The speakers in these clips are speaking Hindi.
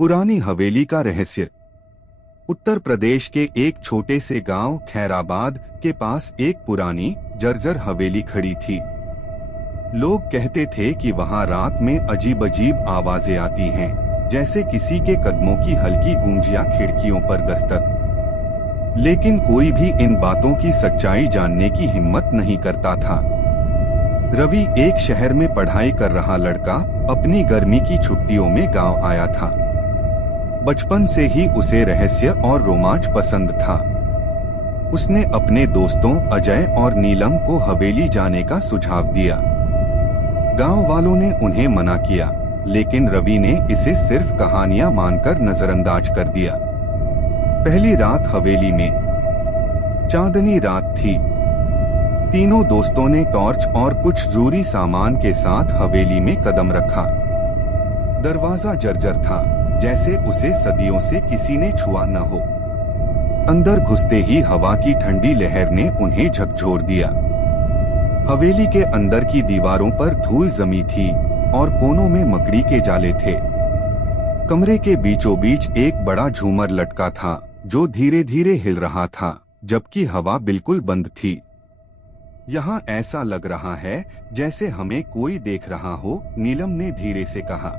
पुरानी हवेली का रहस्य। उत्तर प्रदेश के एक छोटे से गांव खैराबाद के पास एक पुरानी जर्जर हवेली खड़ी थी। लोग कहते थे कि वहां रात में अजीब अजीब आवाजें आती हैं, जैसे किसी के कदमों की हल्की गूंज या खिड़कियों पर दस्तक। लेकिन कोई भी इन बातों की सच्चाई जानने की हिम्मत नहीं करता था। रवि, एक शहर में पढ़ाई कर रहा लड़का, अपनी गर्मी की छुट्टियों में गांव आया था। बचपन से ही उसे रहस्य और रोमांच पसंद था। उसने अपने दोस्तों अजय और नीलम को हवेली जाने का सुझाव दिया। गांव वालों ने उन्हें मना किया, लेकिन रवि ने इसे सिर्फ कहानियां मानकर नजरअंदाज कर दिया। पहली रात हवेली में। चांदनी रात थी। तीनों दोस्तों ने टॉर्च और कुछ जरूरी सामान के साथ हवेली में कदम रखा। दरवाजा जर्जर था, जैसे उसे सदियों से किसी ने छुआ न हो। अंदर घुसते ही हवा की ठंडी लहर ने उन्हें झकझोर दिया। हवेली के अंदर की दीवारों पर धूल जमी थी और कोनों में मकड़ी के जाले थे। कमरे के बीचों बीच एक बड़ा झूमर लटका था, जो धीरे धीरे हिल रहा था, जबकि हवा बिल्कुल बंद थी। यहाँ ऐसा लग रहा है जैसे हमें कोई देख रहा हो, नीलम ने धीरे से कहा।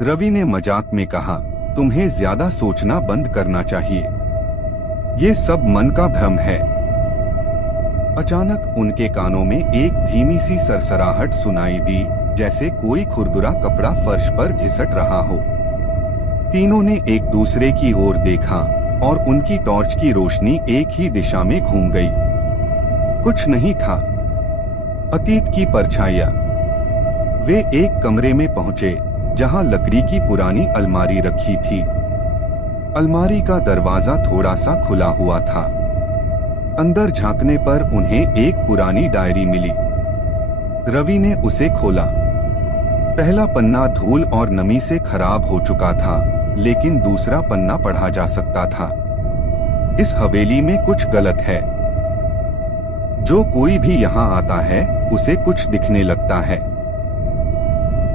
रवि ने मजाक में कहा, तुम्हें ज्यादा सोचना बंद करना चाहिए। ये सब मन का भ्रम है। अचानक उनके कानों में एक धीमी सी सरसराहट सुनाई दी, जैसे कोई खुरदुरा कपड़ा फर्श पर घिसट रहा हो। तीनों ने एक दूसरे की ओर देखा और उनकी टॉर्च की रोशनी एक ही दिशा में घूम गई। कुछ नहीं था, अतीत की परछाइयां। वे एक कमरे में पहुंचे जहां लकड़ी की पुरानी अलमारी रखी थी। अलमारी का दरवाजा थोड़ा सा खुला हुआ था। अंदर झांकने पर उन्हें एक पुरानी डायरी मिली। रवि ने उसे खोला। पहला पन्ना धूल और नमी से खराब हो चुका था, लेकिन दूसरा पन्ना पढ़ा जा सकता था। इस हवेली में कुछ गलत है। जो कोई भी यहाँ आता है, उसे कुछ दिखने लगता है।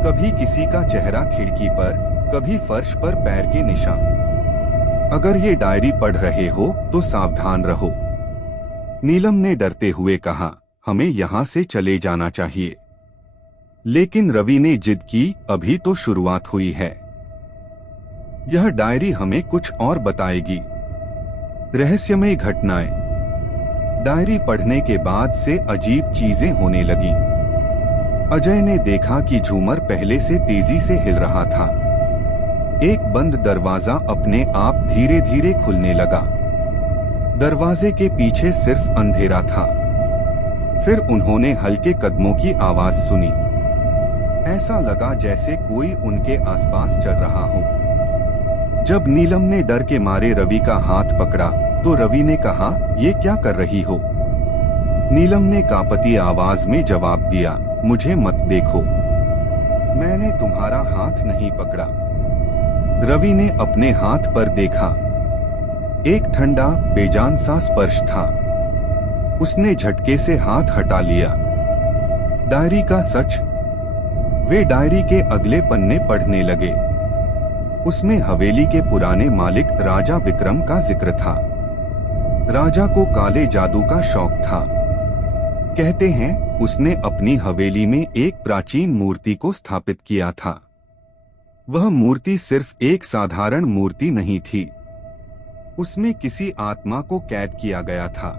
कभी किसी का चेहरा खिड़की पर, कभी फर्श पर पैर के निशान। अगर ये डायरी पढ़ रहे हो तो सावधान रहो। नीलम ने डरते हुए कहा, हमें यहाँ से चले जाना चाहिए। लेकिन रवि ने जिद की, अभी तो शुरुआत हुई है। यह डायरी हमें कुछ और बताएगी। रहस्यमय घटनाएं। डायरी पढ़ने के बाद से अजीब चीजें होने लगी। अजय ने देखा कि झूमर पहले से तेजी से हिल रहा था। एक बंद दरवाजा अपने आप धीरे धीरे खुलने लगा। दरवाजे के पीछे सिर्फ अंधेरा था। फिर उन्होंने हल्के कदमों की आवाज सुनी। ऐसा लगा जैसे कोई उनके आसपास चल रहा हो। जब नीलम ने डर के मारे रवि का हाथ पकड़ा, तो रवि ने कहा, ये क्या कर रही हो? नीलम ने कांपती आवाज में जवाब दिया, मुझे मत देखो, मैंने तुम्हारा हाथ नहीं पकड़ा। रवि ने अपने हाथ पर देखा। एक ठंडा बेजान सा स्पर्श था। उसने झटके से हाथ हटा लिया। डायरी का सच। वे डायरी के अगले पन्ने पढ़ने लगे। उसमें हवेली के पुराने मालिक राजा विक्रम का जिक्र था। राजा को काले जादू का शौक था। कहते हैं उसने अपनी हवेली में एक प्राचीन मूर्ति को स्थापित किया था। वह मूर्ति सिर्फ एक साधारण मूर्ति नहीं थी। उसमें किसी आत्मा को कैद किया गया था।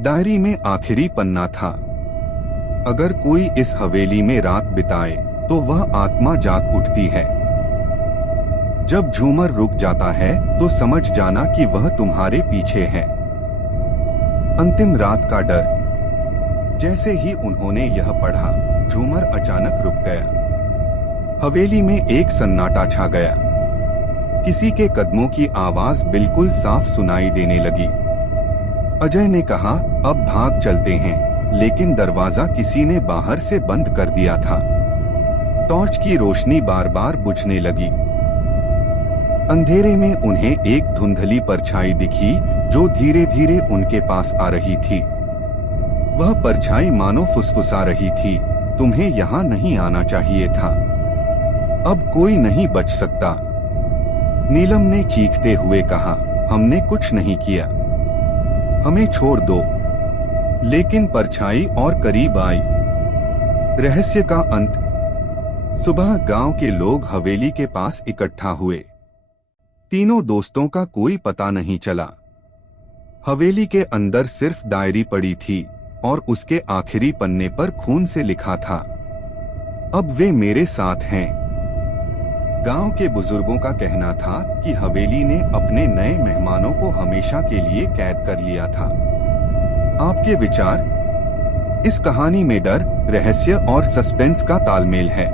डायरी में आखिरी पन्ना था। अगर कोई इस हवेली में रात बिताए तो वह आत्मा जाग उठती है। जब झूमर रुक जाता है तो समझ जाना कि वह तुम्हारे पीछे है। अंतिम रात का डर। जैसे ही उन्होंने यह पढ़ा, झूमर अचानक रुक गया। हवेली में एक सन्नाटा छा गया। किसी के कदमों की आवाज बिल्कुल साफ सुनाई देने लगी। अजय ने कहा, अब भाग चलते हैं, लेकिन दरवाजा किसी ने बाहर से बंद कर दिया था। टॉर्च की रोशनी बार बार बुझने लगी। अंधेरे में उन्हें एक धुंधली परछाई दिखी, जो धीरे धीरे उनके पास आ रही थी। वह परछाई मानो फुसफुसा रही थी, तुम्हें यहाँ नहीं आना चाहिए था। अब कोई नहीं बच सकता। नीलम ने चीखते हुए कहा, हमने कुछ नहीं किया, हमें छोड़ दो। लेकिन परछाई और करीब आई। रहस्य का अंत। सुबह गांव के लोग हवेली के पास इकट्ठा हुए। तीनों दोस्तों का कोई पता नहीं चला। हवेली के अंदर सिर्फ डायरी पड़ी थी और उसके आखिरी पन्ने पर खून से लिखा था, अब वे मेरे साथ हैं। गांव के बुजुर्गों का कहना था कि हवेली ने अपने नए मेहमानों को हमेशा के लिए कैद कर लिया था। आपके विचार? इस कहानी में डर, रहस्य और सस्पेंस का तालमेल है।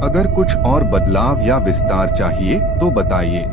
अगर कुछ और बदलाव या विस्तार चाहिए तो बताइए।